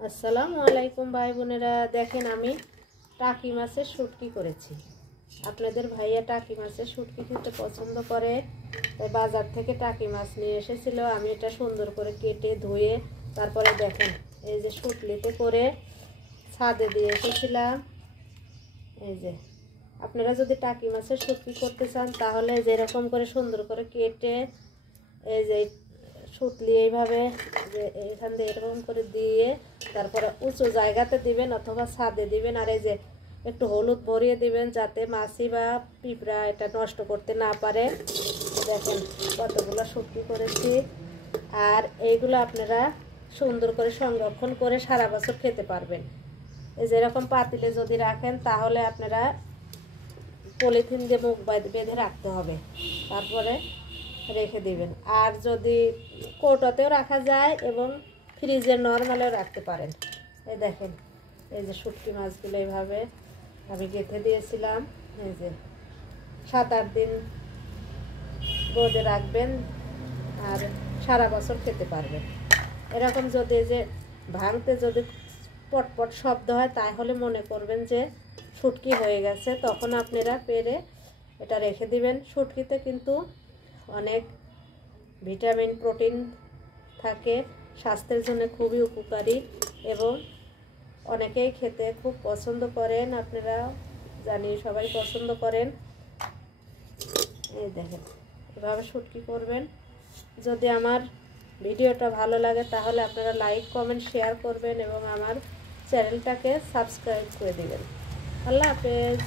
আসসালামু আলাইকুম ভাই বোনেরা, দেখেন আমি টাকি মাছের শুটকি করেছি। আপনাদের ভাইয়া টাকি মাছের শুটকি খেতে পছন্দ করে, তাই বাজার থেকে টাকি মাছ নিয়ে এসেছিল। আমি এটা সুন্দর করে কেটে ধুয়ে তারপরে দেখেন এই যে শুটলিতে করে ছাদে দিয়ে এসেছিলাম। এই যে আপনারা যদি টাকি মাছের শুটকি করতে চান তাহলে যেরকম করে সুন্দর করে কেটে এই যে শুটলি এইভাবে যে এখান দিয়ে এরকম করে দিয়ে তারপরে উঁচু জায়গাতে দিবেন অথবা ছাদে দিবেন। আর এই যে একটু হলুদ ভরিয়ে দিবেন যাতে মাছি বা পিঁপড়া এটা নষ্ট করতে না পারে। দেখেন কতগুলো শুটকি করেছি। আর এইগুলো আপনারা সুন্দর করে সংরক্ষণ করে সারা বছর খেতে পারবেন। এই যেরকম পাতিলে যদি রাখেন তাহলে আপনারা পলিথিন দিয়ে মুখ বেঁধে রাখতে হবে, তারপরে রেখে দিবেন। আর যদি কৌটোতেও রাখা যায় এবং ফ্রিজে নর্মালেও রাখতে পারেন। এই দেখেন এই যে শুটকি মাছগুলো এইভাবে আমি গেঁথে দিয়েছিলাম। এই যে 7-8 দিন রোদে রাখবেন আর সারা বছর খেতে পারবেন। এরকম যদি যে ভাঙতে যদি পটপট শব্দ হয় তাহলে মনে করবেন যে শুটকি হয়ে গেছে, তখন আপনারা পেরে এটা রেখে দিবেন। শুটকিতে কিন্তু অনেক ভিটামিন প্রোটিন থাকে, স্বাস্থ্যের জন্য খুবই উপকারী এবং অনেকেই খেতে খুব পছন্দ করেন। আপনারা জানি সবাই পছন্দ করেন। এই দেখেন এভাবে শুটকি করবেন। যদি আমার ভিডিওটা ভালো লাগে তাহলে আপনারা লাইক কমেন্ট শেয়ার করবেন এবং আমার চ্যানেলটাকে সাবস্ক্রাইব করে দেবেন। আল্লাহ হাফেজ।